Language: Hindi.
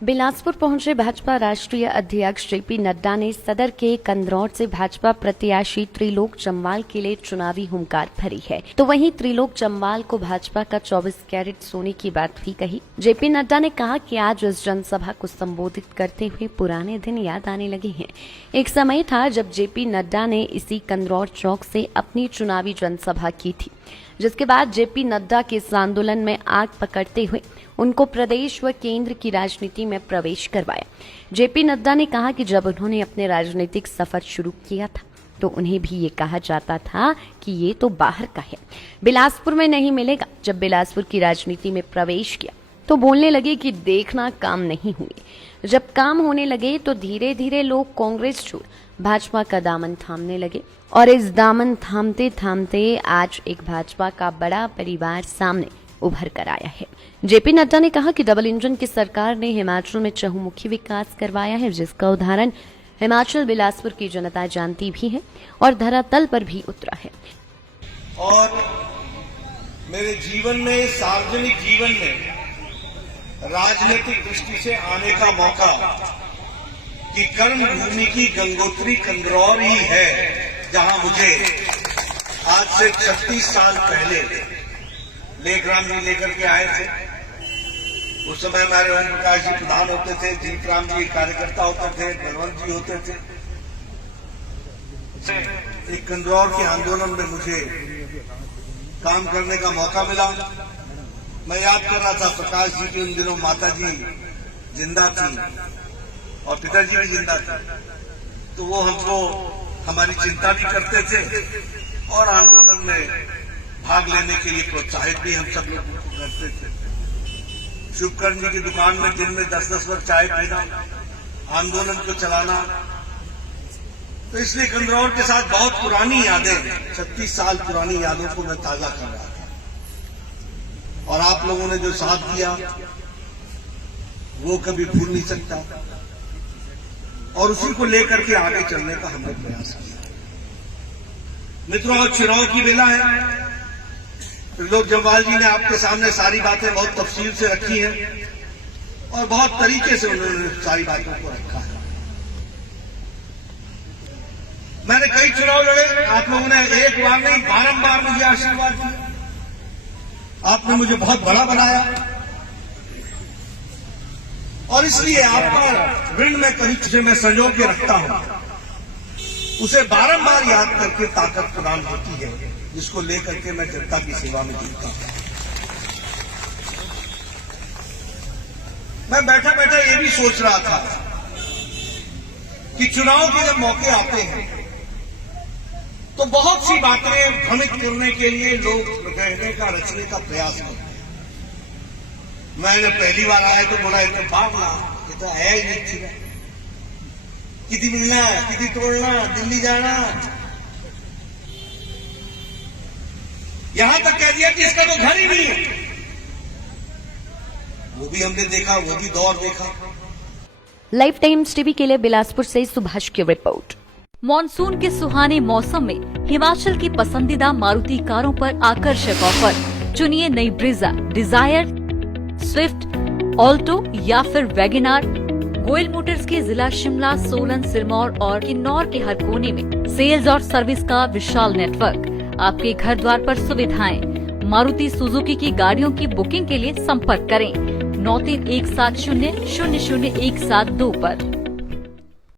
बिलासपुर पहुंचे भाजपा राष्ट्रीय अध्यक्ष जेपी नड्डा ने सदर के कंदरौर से भाजपा प्रत्याशी त्रिलोक जम्वाल के लिए चुनावी हुंकार भरी है। तो वहीं त्रिलोक जम्वाल को भाजपा का 24 कैरेट सोने की बात भी कही। जेपी नड्डा ने कहा कि आज इस जनसभा को संबोधित करते हुए पुराने दिन याद आने लगे हैं। एक समय था जब जेपी नड्डा ने इसी कंदरौर चौक से अपनी चुनावी जनसभा की थी, जिसके बाद जेपी नड्डा के इस आंदोलन में आग पकड़ते हुए उनको प्रदेश व केंद्र की राजनीति में प्रवेश करवाया। जेपी नड्डा ने कहा कि जब उन्होंने अपने राजनीतिक सफर शुरू किया था तो उन्हें भी ये कहा जाता था कि ये तो बाहर का है, बिलासपुर में नहीं मिलेगा। जब बिलासपुर की राजनीति में प्रवेश किया तो बोलने लगे कि देखना काम नहीं हुए। जब काम होने लगे तो धीरे धीरे लोग कांग्रेस छोड़ भाजपा का दामन थामने लगे और इस दामन थामते थामते आज एक भाजपा का बड़ा परिवार सामने उभर कर आया है। जेपी नड्डा ने कहा कि डबल इंजन की सरकार ने हिमाचल में चहुमुखी विकास करवाया है, जिसका उदाहरण हिमाचल बिलासपुर की जनता जानती भी है और धरातल पर भी उतरा है। और मेरे जीवन में, सार्वजनिक जीवन में राजनीतिक दृष्टि से आने का मौका कि कर्म भूमि की गंगोत्री कंदरौर ही है, जहां मुझे आज से 36 साल पहले लेखराम जी लेकर के आए थे। उस समय हमारे ओम प्रकाश जी प्रधान होते थे, जीतराम जी कार्यकर्ता होते थे, बलवंत जी होते थे। एक कंदरौर के आंदोलन में मुझे काम करने का मौका मिला। मैं याद कर रहा था, प्रकाश जी की उन दिनों माता जी जिंदा थी और पिताजी भी जिंदा थे, तो वो हमको हमारी चिंता भी करते थे और आंदोलन में भाग लेने के लिए प्रोत्साहित भी हम सब लोग करते थे। शुभकर्ण जी की दुकान में दिन में 10-10 बार चाय पीना, आंदोलन को चलाना। तो इसलिए कंदरौर के साथ बहुत पुरानी यादें, 36 साल पुरानी यादों को मैं ताजा कर रहा था और आप लोगों ने जो साथ दिया वो कभी भूल नहीं सकता और उसी को लेकर के आगे चलने का हमने प्रयास किया। मित्रों, आज चुनाव की बेला है। त्रिलोक जम्वाल जी ने आपके सामने सारी बातें बहुत तफसील से रखी हैं और बहुत तरीके से उन्होंने सारी बातों को रखा है। मैंने कई चुनाव लड़े, आप लोगों ने एक बार नहीं बारंबार मुझे आशीर्वाद दिया। आपने मुझे बहुत बड़ा बनाया और इसलिए आपका ऋण में कहीं से मैं संजो के रखता हूं, उसे बारंबार याद करके ताकत प्रदान होती है, जिसको लेकर के मैं जनता की सेवा में जुटता हूं। मैं बैठा बैठा ये भी सोच रहा था कि चुनाव के जब मौके आते हैं तो बहुत सी बातें भ्रमित करने के लिए लोग कहने का, रचने का प्रयास करते हैं। मैंने पहली बार आया तो बोला, ये तो भागना, ये तो है ही नहीं, किसी मिलना, किसी तोड़ना, दिल्ली जाना, यहां तक कह दिया कि इसका तो घर ही नहीं है। वो भी हमने देखा, वो भी दौर देखा। लाइफ टाइम्स टीवी के लिए बिलासपुर से सुभाष की रिपोर्ट। मॉनसून के सुहाने मौसम में हिमाचल की पसंदीदा मारुति कारों पर आकर्षक ऑफर। चुनिए नई ब्रीजा, डिजायर, स्विफ्ट, ऑल्टो या फिर वैगनार। गोयल मोटर्स के जिला शिमला, सोलन, सिरमौर और किन्नौर के हर कोने में सेल्स और सर्विस का विशाल नेटवर्क। आपके घर द्वार पर सुविधाएं। मारुति सुजुकी की गाड़ियों की बुकिंग के लिए संपर्क करें 9317000172 पर।